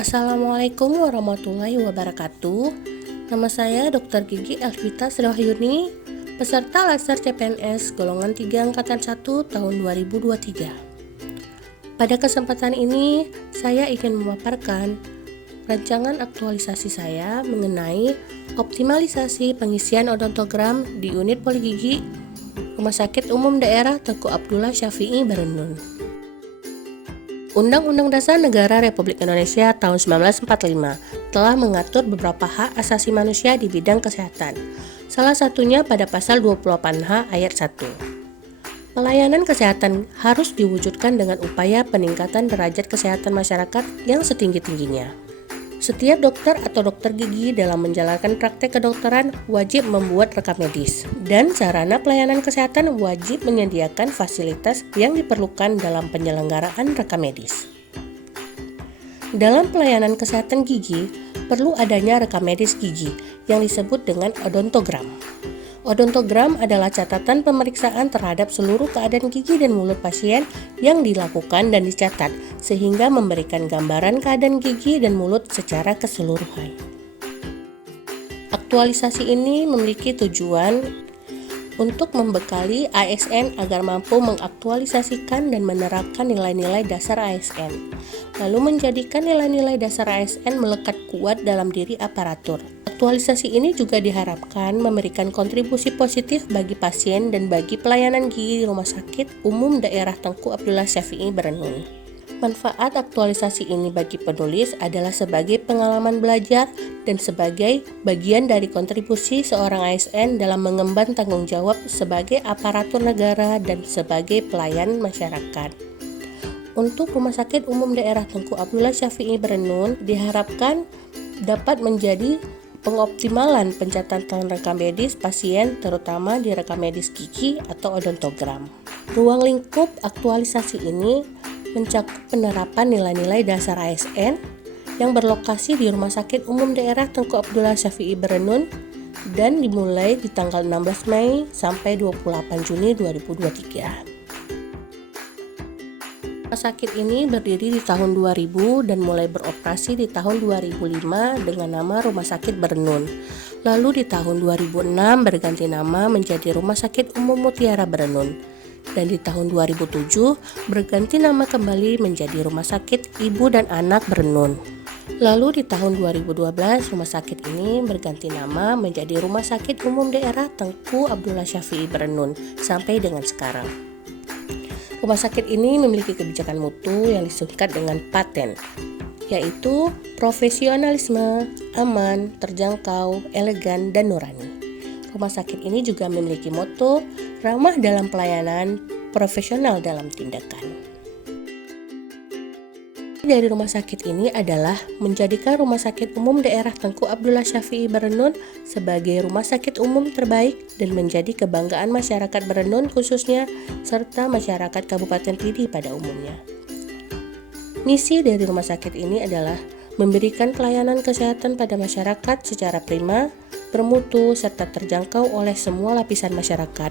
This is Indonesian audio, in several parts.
Assalamualaikum warahmatullahi wabarakatuh. Nama saya Dr. Gigi Elvita Sriwahyuni, peserta Laser CPNS golongan 3 angkatan 1 tahun 2023. Pada kesempatan ini, saya ingin memaparkan rancangan aktualisasi saya mengenai optimalisasi pengisian odontogram di unit poligigi Rumah Sakit Umum Daerah Tengku Abdullah Syafi'i Berenun. Undang-Undang Dasar Negara Republik Indonesia tahun 1945 telah mengatur beberapa hak asasi manusia di bidang kesehatan. Salah satunya pada pasal 28H ayat 1. Pelayanan kesehatan harus diwujudkan dengan upaya peningkatan derajat kesehatan masyarakat yang setinggi-tingginya. Setiap dokter atau dokter gigi dalam menjalankan praktek kedokteran wajib membuat rekam medis, dan sarana pelayanan kesehatan wajib menyediakan fasilitas yang diperlukan dalam penyelenggaraan rekam medis. Dalam pelayanan kesehatan gigi, perlu adanya rekam medis gigi yang disebut dengan odontogram. Odontogram adalah catatan pemeriksaan terhadap seluruh keadaan gigi dan mulut pasien yang dilakukan dan dicatat, sehingga memberikan gambaran keadaan gigi dan mulut secara keseluruhan. Aktualisasi ini memiliki tujuan untuk membekali ASN agar mampu mengaktualisasikan dan menerapkan nilai-nilai dasar ASN, lalu menjadikan nilai-nilai dasar ASN melekat kuat dalam diri aparatur. Aktualisasi ini juga diharapkan memberikan kontribusi positif bagi pasien dan bagi pelayanan gigi di Rumah Sakit Umum Daerah Tengku Abdullah Syafi'i Berenun. Manfaat aktualisasi ini bagi penulis adalah sebagai pengalaman belajar dan sebagai bagian dari kontribusi seorang ASN dalam mengemban tanggung jawab sebagai aparatur negara dan sebagai pelayan masyarakat. Untuk Rumah Sakit Umum Daerah Tengku Abdullah Syafi'i Berenun diharapkan dapat menjadi pengoptimalan pencatatan rekam medis pasien, terutama di rekam medis gigi atau odontogram. Ruang lingkup aktualisasi ini mencakup penerapan nilai-nilai dasar ASN yang berlokasi di Rumah Sakit Umum Daerah Tengku Abdullah Syafi'i Berenun dan dimulai di tanggal 16 Mei sampai 28 Juni 2023. Rumah sakit ini berdiri di tahun 2000 dan mulai beroperasi di tahun 2005 dengan nama Rumah Sakit Berenun. Lalu di tahun 2006 berganti nama menjadi Rumah Sakit Umum Mutiara Berenun. Dan di tahun 2007 berganti nama kembali menjadi Rumah Sakit Ibu dan Anak Berenun. Lalu di tahun 2012 rumah sakit ini berganti nama menjadi Rumah Sakit Umum Daerah Tengku Abdullah Syafi'i Berenun sampai dengan sekarang. Rumah sakit ini memiliki kebijakan mutu yang disingkat dengan PATEN, yaitu profesionalisme, aman, terjangkau, elegan, dan nurani. Rumah sakit ini juga memiliki moto ramah dalam pelayanan, profesional dalam tindakan. Dari rumah sakit ini adalah menjadikan Rumah Sakit Umum Daerah Tengku Abdullah Syafi'i Berenun sebagai rumah sakit umum terbaik dan menjadi kebanggaan masyarakat Berenun khususnya serta masyarakat Kabupaten Pidi pada umumnya. Misi dari rumah sakit ini adalah memberikan pelayanan kesehatan pada masyarakat secara prima, bermutu, serta terjangkau oleh semua lapisan masyarakat.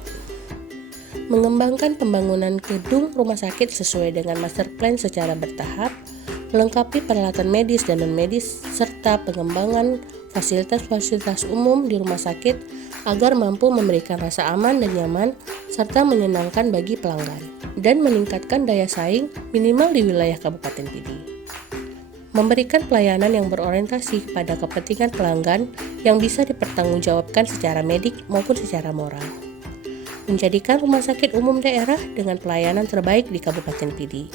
Mengembangkan pembangunan gedung rumah sakit sesuai dengan master plan secara bertahap, melengkapi peralatan medis dan non-medis, serta pengembangan fasilitas-fasilitas umum di rumah sakit agar mampu memberikan rasa aman dan nyaman, serta menyenangkan bagi pelanggan, dan meningkatkan daya saing minimal di wilayah Kabupaten Pidi. Memberikan pelayanan yang berorientasi pada kepentingan pelanggan yang bisa dipertanggungjawabkan secara medik maupun secara moral. Menjadikan rumah sakit umum daerah dengan pelayanan terbaik di Kabupaten Pidi,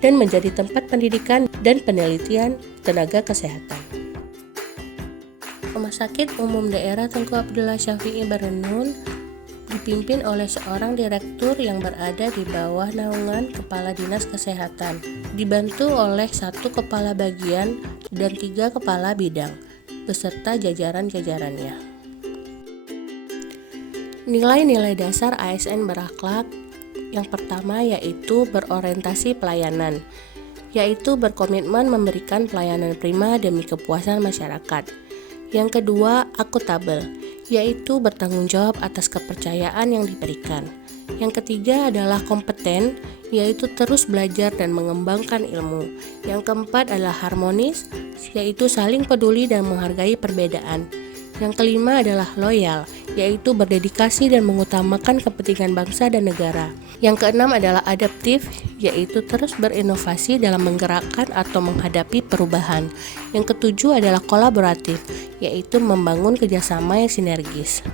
dan menjadi tempat pendidikan dan penelitian tenaga kesehatan. Rumah Sakit Umum Daerah Tengku Abdullah Syafi'i Berenun dipimpin oleh seorang direktur yang berada di bawah naungan Kepala Dinas Kesehatan, dibantu oleh 1 kepala bagian dan 3 kepala bidang, beserta jajaran-jajarannya. Nilai-nilai dasar ASN berakhlak yang pertama yaitu berorientasi pelayanan, yaitu berkomitmen memberikan pelayanan prima demi kepuasan masyarakat. Yang kedua, akuntabel, yaitu bertanggung jawab atas kepercayaan yang diberikan. Yang ketiga adalah kompeten, yaitu terus belajar dan mengembangkan ilmu. Yang keempat adalah harmonis, yaitu saling peduli dan menghargai perbedaan. Yang kelima adalah loyal, yaitu berdedikasi dan mengutamakan kepentingan bangsa dan negara. Yang keenam adalah adaptif, yaitu terus berinovasi dalam menggerakkan atau menghadapi perubahan. Yang ketujuh adalah kolaboratif, yaitu membangun kerjasama yang sinergis.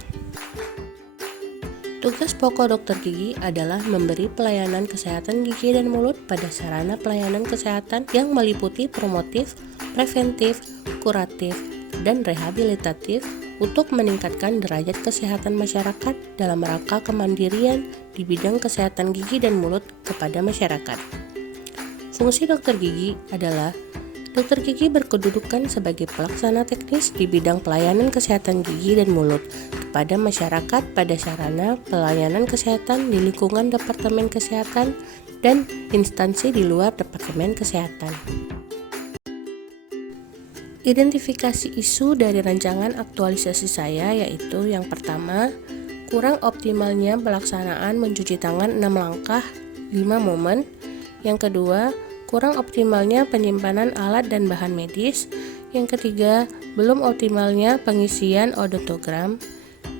Tugas pokok dokter gigi adalah memberi pelayanan kesehatan gigi dan mulut pada sarana pelayanan kesehatan yang meliputi promotif, preventif, kuratif, dan rehabilitatif untuk meningkatkan derajat kesehatan masyarakat dalam rangka kemandirian di bidang kesehatan gigi dan mulut kepada masyarakat. Fungsi dokter gigi adalah dokter gigi berkedudukan sebagai pelaksana teknis di bidang pelayanan kesehatan gigi dan mulut kepada masyarakat pada sarana pelayanan kesehatan di lingkungan Departemen Kesehatan dan instansi di luar Departemen Kesehatan. Identifikasi isu dari rancangan aktualisasi saya yaitu yang pertama, kurang optimalnya pelaksanaan mencuci tangan 6 langkah 5 momen. Yang kedua, kurang optimalnya penyimpanan alat dan bahan medis. Yang ketiga, belum optimalnya pengisian odontogram.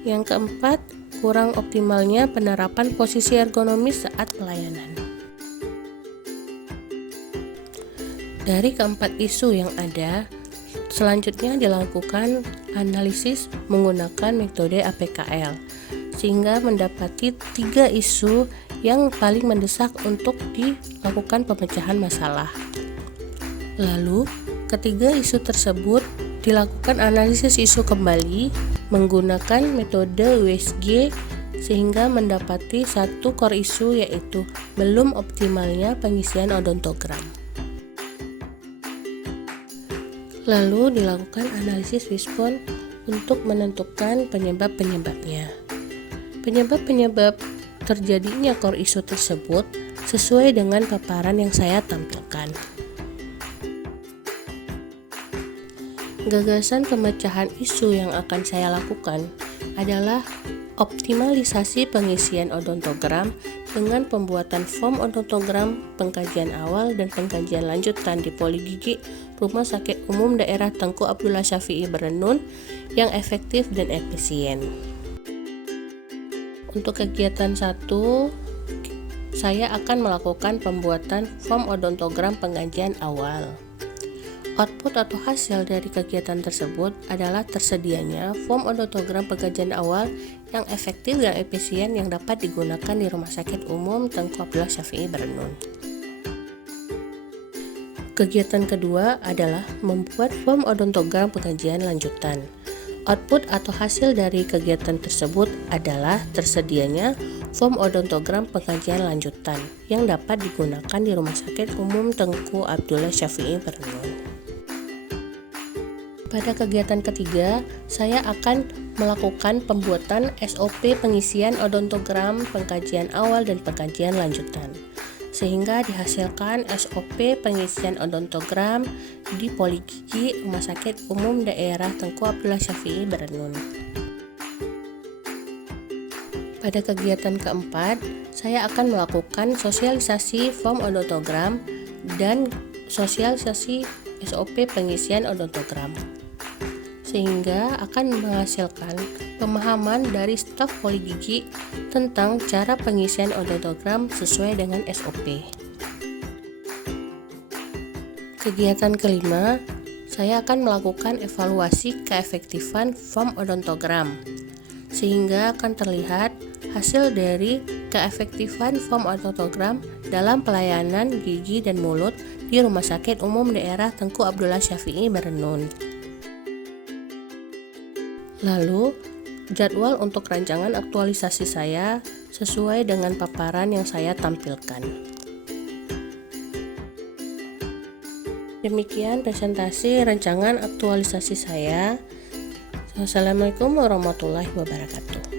Yang keempat, kurang optimalnya penerapan posisi ergonomis saat pelayanan. Dari keempat isu yang ada, selanjutnya dilakukan analisis menggunakan metode APKL, sehingga mendapati 3 isu yang paling mendesak untuk dilakukan pemecahan masalah. Lalu, ketiga isu tersebut dilakukan analisis isu kembali menggunakan metode USG sehingga mendapati 1 core isu yaitu belum optimalnya pengisian odontogram. Lalu dilakukan analisis respon untuk menentukan penyebab-penyebabnya. Penyebab-penyebab terjadinya core isu tersebut sesuai dengan paparan yang saya tampilkan. Gagasan pemecahan isu yang akan saya lakukan adalah optimalisasi pengisian odontogram dengan pembuatan form odontogram pengkajian awal dan pengkajian lanjutan di Poli Gigi Rumah Sakit Umum Daerah Tengku Abdullah Syafi'i Berenun yang efektif dan efisien. Untuk kegiatan 1, saya akan melakukan pembuatan form odontogram pengkajian awal. Output atau hasil dari kegiatan tersebut adalah tersedianya form odontogram pengkajian awal yang efektif dan efisien yang dapat digunakan di Rumah Sakit Umum Tengku Abdullah Syafi'i Berenun. Kegiatan kedua adalah membuat form odontogram pengkajian lanjutan. Output atau hasil dari kegiatan tersebut adalah tersedianya form odontogram pengkajian lanjutan yang dapat digunakan di Rumah Sakit Umum Tengku Abdullah Syafi'i Berenun. Pada kegiatan ketiga, saya akan melakukan pembuatan SOP pengisian odontogram pengkajian awal dan pengkajian lanjutan, sehingga dihasilkan SOP pengisian odontogram di Poli Gigi Rumah Sakit Umum Daerah Tengku Abdullah Syafi'i Berenun. Pada kegiatan keempat, saya akan melakukan sosialisasi form odontogram dan sosialisasi SOP pengisian odontogram, sehingga akan menghasilkan pemahaman dari staf Poli Gigi tentang cara pengisian odontogram sesuai dengan SOP. Kegiatan kelima, saya akan melakukan evaluasi keefektifan form odontogram, sehingga akan terlihat hasil dari keefektifan form odontogram dalam pelayanan gigi dan mulut di Rumah Sakit Umum Daerah Tengku Abdullah Syafi'i Berenun. Lalu, jadwal untuk rancangan aktualisasi saya sesuai dengan paparan yang saya tampilkan. Demikian presentasi rancangan aktualisasi saya. Wassalamualaikum warahmatullahi wabarakatuh.